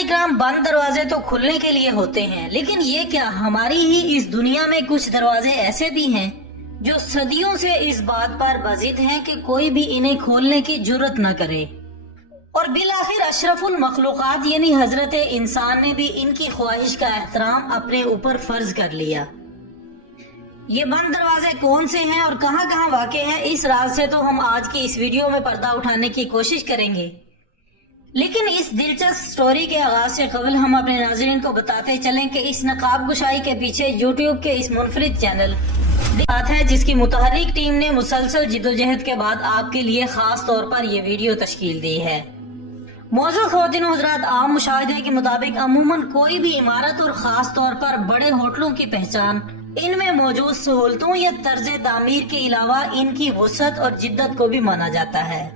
اکرام، بند دروازے تو کھلنے کے لیے ہوتے ہیں، لیکن یہ کیا ہماری ہی اس دنیا میں کچھ دروازے ایسے بھی ہیں جو صدیوں سے اس بات پر بضد ہیں کہ کوئی بھی انہیں کھولنے کی جرت نہ کرے، اور بالآخر اشرف المخلوقات یعنی حضرت انسان نے بھی ان کی خواہش کا احترام اپنے اوپر فرض کر لیا۔ یہ بند دروازے کون سے ہیں اور کہاں کہاں واقع ہیں، اس راز سے تو ہم آج کی اس ویڈیو میں پردہ اٹھانے کی کوشش کریں گے، لیکن اس دلچسپ سٹوری کے آغاز سے قبل ہم اپنے ناظرین کو بتاتے چلیں کہ اس نقاب گشائی کے پیچھے یوٹیوب کے اس منفرد چینل بات ہے، جس کی متحرک ٹیم نے مسلسل جدوجہد کے بعد آپ کے لیے خاص طور پر یہ ویڈیو تشکیل دی ہے۔ موضوع خواتین و حضرات، عام مشاہدے کے مطابق عموماً کوئی بھی عمارت اور خاص طور پر بڑے ہوٹلوں کی پہچان ان میں موجود سہولتوں یا طرز تعمیر کے علاوہ ان کی وسعت اور جدت کو بھی مانا جاتا ہے،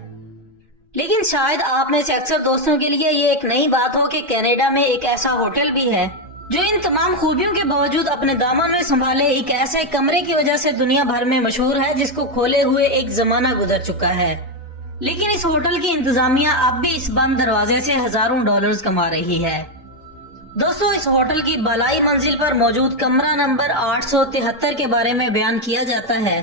لیکن شاید آپ میں سے اکثر دوستوں کے لیے یہ ایک نئی بات ہو کہ کینیڈا میں ایک ایسا ہوٹل بھی ہے جو ان تمام خوبیوں کے باوجود اپنے دامن میں سنبھالے ایک ایسے کمرے کی وجہ سے دنیا بھر میں مشہور ہے، جس کو کھولے ہوئے ایک زمانہ گزر چکا ہے، لیکن اس ہوٹل کی انتظامیہ اب بھی اس بند دروازے سے ہزاروں ڈالرز کما رہی ہے۔ دوستو، اس ہوٹل کی بالائی منزل پر موجود کمرہ نمبر 873 کے بارے میں بیان کیا جاتا ہے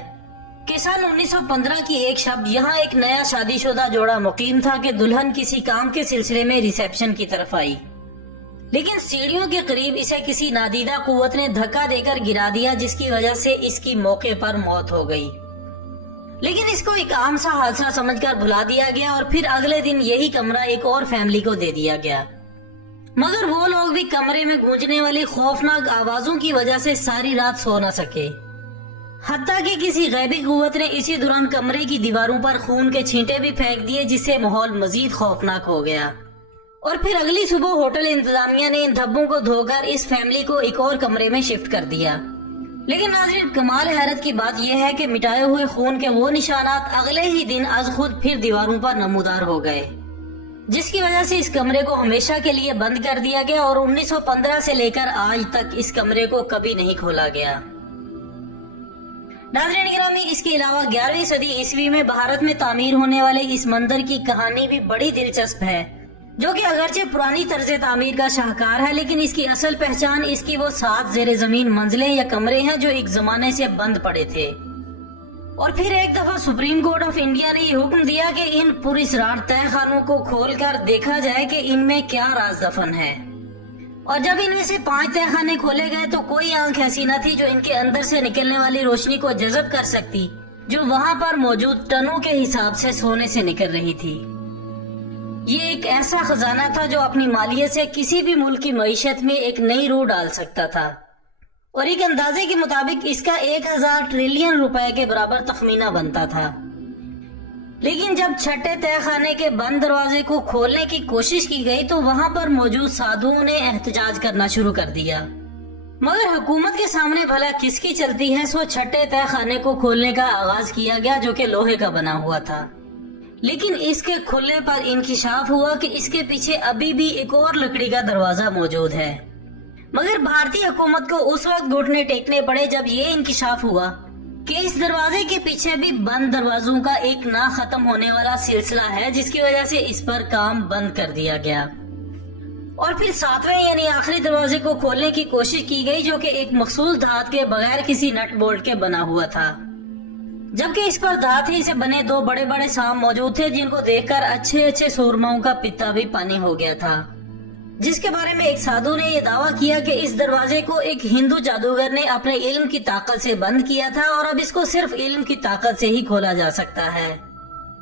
کہ سن 1915 کی ایک شب یہاں ایک نیا شادی شدہ جوڑا مقیم تھا کہ دلہن کسی کام کے سلسلے میں ریسیپشن کی طرف آئی، لیکن سیڑھیوں کے قریب اسے کسی نادیدہ قوت نے دھکا دے کر گرا دیا، جس کی وجہ سے اس کی موقع پر موت ہو گئی، لیکن اس کو ایک عام سا حادثہ سمجھ کر بھلا دیا گیا اور پھر اگلے دن یہی کمرہ ایک اور فیملی کو دے دیا گیا، مگر وہ لوگ بھی کمرے میں گونجنے والی خوفناک آوازوں کی وجہ سے ساری رات سو نہ سکے، حتیٰ کہ کسی غیبی قوت نے اسی دوران کمرے کی دیواروں پر خون کے چھینٹے بھی پھینک دیے، جس سے ماحول مزید خوفناک ہو گیا، اور پھر اگلی صبح ہوٹل انتظامیہ نے ان دھبوں کو دھو کر اس فیملی کو ایک اور کمرے میں شفٹ کر دیا۔ لیکن ناظرین، کمال حیرت کی بات یہ ہے کہ مٹائے ہوئے خون کے وہ نشانات اگلے ہی دن از خود پھر دیواروں پر نمودار ہو گئے، جس کی وجہ سے اس کمرے کو ہمیشہ کے لیے بند کر دیا گیا اور 1915 سے لے کر آج تک اس کمرے کو کبھی نہیں کھولا گیا۔ ناظرین گرامی، اس کے علاوہ 11ویں صدی عیسوی میں بھارت میں تعمیر ہونے والے اس مندر کی کہانی بھی بڑی دلچسپ ہے، جو کہ اگرچہ پرانی طرز تعمیر کا شاہکار ہے، لیکن اس کی اصل پہچان اس کی وہ 7 زیر زمین منزلیں یا کمرے ہیں جو ایک زمانے سے بند پڑے تھے، اور پھر ایک دفعہ سپریم کورٹ آف انڈیا نے یہ حکم دیا کہ ان پراسرار تہہ خانوں کو کھول کر دیکھا جائے کہ ان میں کیا راز دفن ہے، اور جب ان میں سے 5 تہہ خانے کھولے گئے تو کوئی آنکھ ایسی نہ تھی جو ان کے اندر سے نکلنے والی روشنی کو جذب کر سکتی، جو وہاں پر موجود ٹنوں کے حساب سے سونے سے نکل رہی تھی۔ یہ ایک ایسا خزانہ تھا جو اپنی مالیت سے کسی بھی ملک کی معیشت میں ایک نئی روح ڈال سکتا تھا، اور ایک اندازے کے مطابق اس کا 1000 ٹریلین روپے کے برابر تخمینہ بنتا تھا، لیکن جب چھٹے تہہ خانے کے بند دروازے کو کھولنے کی کوشش کی گئی تو وہاں پر موجود سادھوؤں نے احتجاج کرنا شروع کر دیا، مگر حکومت کے سامنے بھلا کس کی چلتی ہے، سو چھٹے تہہ خانے کو کھولنے کا آغاز کیا گیا، جو کہ لوہے کا بنا ہوا تھا، لیکن اس کے کھلنے پر انکشاف ہوا کہ اس کے پیچھے ابھی بھی ایک اور لکڑی کا دروازہ موجود ہے، مگر بھارتی حکومت کو اس وقت گھٹنے ٹیکنے پڑے جب یہ انکشاف ہوا کہ اس دروازے کے پیچھے بھی بند دروازوں کا ایک نہ ختم ہونے والا سلسلہ ہے، جس کی وجہ سے اس پر کام بند کر دیا گیا، اور پھر 7ویں یعنی آخری دروازے کو کھولنے کی کوشش کی گئی، جو کہ ایک مخصوص دھات کے بغیر کسی نٹ بولٹ کے بنا ہوا تھا، جبکہ اس پر دھات ہی سے بنے 2 بڑے بڑے سام موجود تھے، جن کو دیکھ کر اچھے سورماؤں کا پتا بھی پانی ہو گیا تھا، جس کے بارے میں ایک سادھو نے یہ دعویٰ کیا کہ اس دروازے کو ایک ہندو جادوگر نے اپنے علم کی طاقت سے بند کیا تھا اور اب اس کو صرف علم کی طاقت سے ہی کھولا جا سکتا ہے،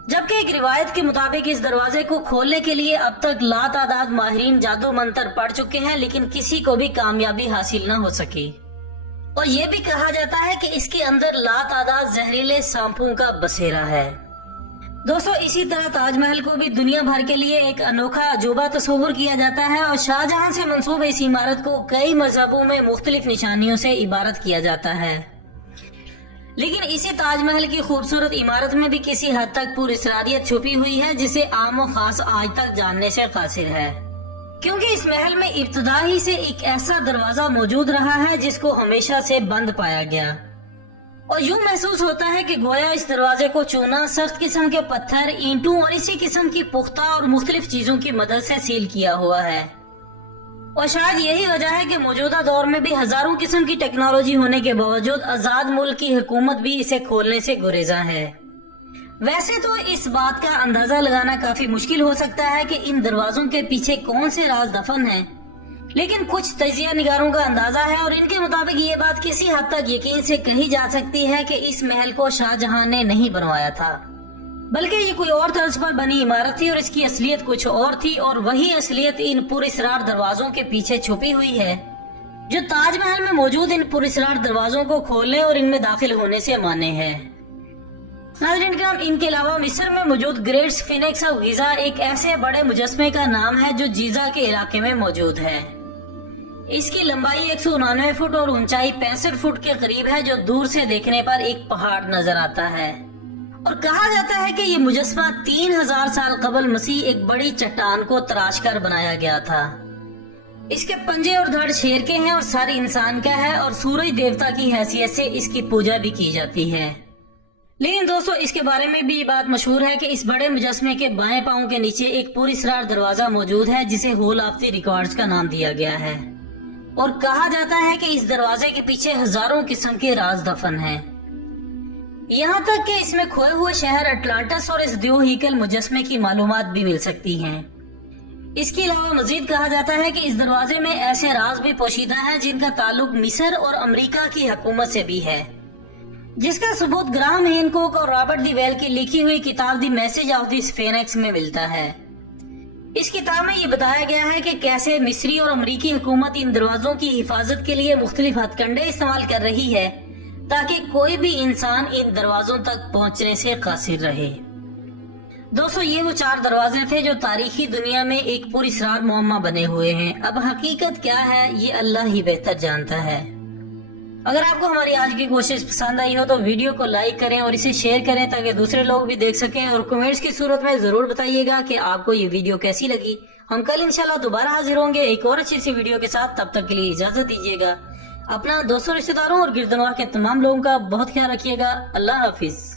جبکہ ایک روایت کے مطابق اس دروازے کو کھولنے کے لیے اب تک لا تعداد ماہرین جادو منتر پڑھ چکے ہیں، لیکن کسی کو بھی کامیابی حاصل نہ ہو سکی، اور یہ بھی کہا جاتا ہے کہ اس کے اندر لا تعداد زہریلے سانپوں کا بسیرا ہے۔ دوستو، اسی طرح تاج محل کو بھی دنیا بھر کے لیے ایک انوکھا عجوبہ تصور کیا جاتا ہے، اور شاہ جہاں سے منسوب اس عمارت کو کئی مذہبوں میں مختلف نشانیوں سے عبارت کیا جاتا ہے، لیکن اسی تاج محل کی خوبصورت عمارت میں بھی کسی حد تک پراسراریت چھپی ہوئی ہے، جسے عام و خاص آج تک جاننے سے قاصر ہے، کیونکہ اس محل میں ابتدا ہی سے ایک ایسا دروازہ موجود رہا ہے جس کو ہمیشہ سے بند پایا گیا، اور یوں محسوس ہوتا ہے کہ گویا اس دروازے کو چونا، سخت قسم کے پتھر، اینٹوں اور اسی قسم کی پختہ اور مختلف چیزوں کی مدد سے سیل کیا ہوا ہے، اور شاید یہی وجہ ہے کہ موجودہ دور میں بھی ہزاروں قسم کی ٹیکنالوجی ہونے کے باوجود آزاد ملک کی حکومت بھی اسے کھولنے سے گریزاں ہے۔ ویسے تو اس بات کا اندازہ لگانا کافی مشکل ہو سکتا ہے کہ ان دروازوں کے پیچھے کون سے راز دفن ہیں، لیکن کچھ تجزیہ نگاروں کا اندازہ ہے اور ان کے مطابق یہ بات کسی حد تک یقین سے کہی جا سکتی ہے کہ اس محل کو شاہ جہاں نے نہیں بنوایا تھا، بلکہ یہ کوئی اور طرز پر بنی عمارت تھی اور اس کی اصلیت کچھ اور تھی، اور وہی اصلیت ان پراسرار دروازوں کے پیچھے چھپی ہوئی ہے جو تاج محل میں موجود ان پراسرار دروازوں کو کھولنے اور ان میں داخل ہونے سے مانے ہے۔ ناظرین کرام، ان کے علاوہ مصر میں موجود گریٹ سفنکس آف گیزا ایک ایسے بڑے مجسمے کا نام ہے جو جیزا کے علاقے میں موجود ہے۔ اس کی لمبائی 199 فٹ اور اونچائی 65 فٹ کے قریب ہے، جو دور سے دیکھنے پر ایک پہاڑ نظر آتا ہے، اور کہا جاتا ہے کہ یہ مجسمہ 3000 سال قبل مسیح ایک بڑی چٹان کو تراش کر بنایا گیا تھا۔ اس کے پنجے اور دھڑ شیر کے ہیں اور سر انسان کا ہے، اور سورج دیوتا کی حیثیت سے اس کی پوجا بھی کی جاتی ہے۔ لیکن دوستو، اس کے بارے میں بھی یہ بات مشہور ہے کہ اس بڑے مجسمے کے بائیں پاؤں کے نیچے ایک پراسرار دروازہ موجود ہے جسے ہول آف دی ریکارڈز کا نام دیا گیا ہے، اور کہا جاتا ہے کہ اس دروازے کے پیچھے ہزاروں قسم کے راز دفن ہیں، یہاں تک کہ اس میں کھوئے ہوئے شہر اٹلانٹس اور اس دیو ہیکل مجسمے کی معلومات بھی مل سکتی ہیں۔ اس کے علاوہ مزید کہا جاتا ہے کہ اس دروازے میں ایسے راز بھی پوشیدہ ہیں جن کا تعلق مصر اور امریکہ کی حکومت سے بھی ہے، جس کا ثبوت گراہم ہینکوک اور رابرٹ دی ویل کی لکھی ہوئی کتاب دی میسج آف دی سفینکس میں ملتا ہے۔ اس کتاب میں یہ بتایا گیا ہے کہ کیسے مصری اور امریکی حکومت ان دروازوں کی حفاظت کے لیے مختلف ہتھ کنڈے استعمال کر رہی ہے تاکہ کوئی بھی انسان ان دروازوں تک پہنچنے سے قاصر رہے۔ دوستو، یہ وہ 4 دروازے تھے جو تاریخی دنیا میں ایک پراسرار معمہ بنے ہوئے ہیں۔ اب حقیقت کیا ہے یہ اللہ ہی بہتر جانتا ہے۔ اگر آپ کو ہماری آج کی کوشش پسند آئی ہو تو ویڈیو کو لائک کریں اور اسے شیئر کریں تاکہ دوسرے لوگ بھی دیکھ سکیں، اور کمنٹس کی صورت میں ضرور بتائیے گا کہ آپ کو یہ ویڈیو کیسی لگی۔ ہم کل انشاءاللہ دوبارہ حاضر ہوں گے ایک اور اچھی سی ویڈیو کے ساتھ۔ تب تک کے لیے اجازت دیجیے گا۔ اپنا دوستوں، رشتہ داروں اور گردنوار کے تمام لوگوں کا بہت خیال رکھیے گا۔ اللہ حافظ۔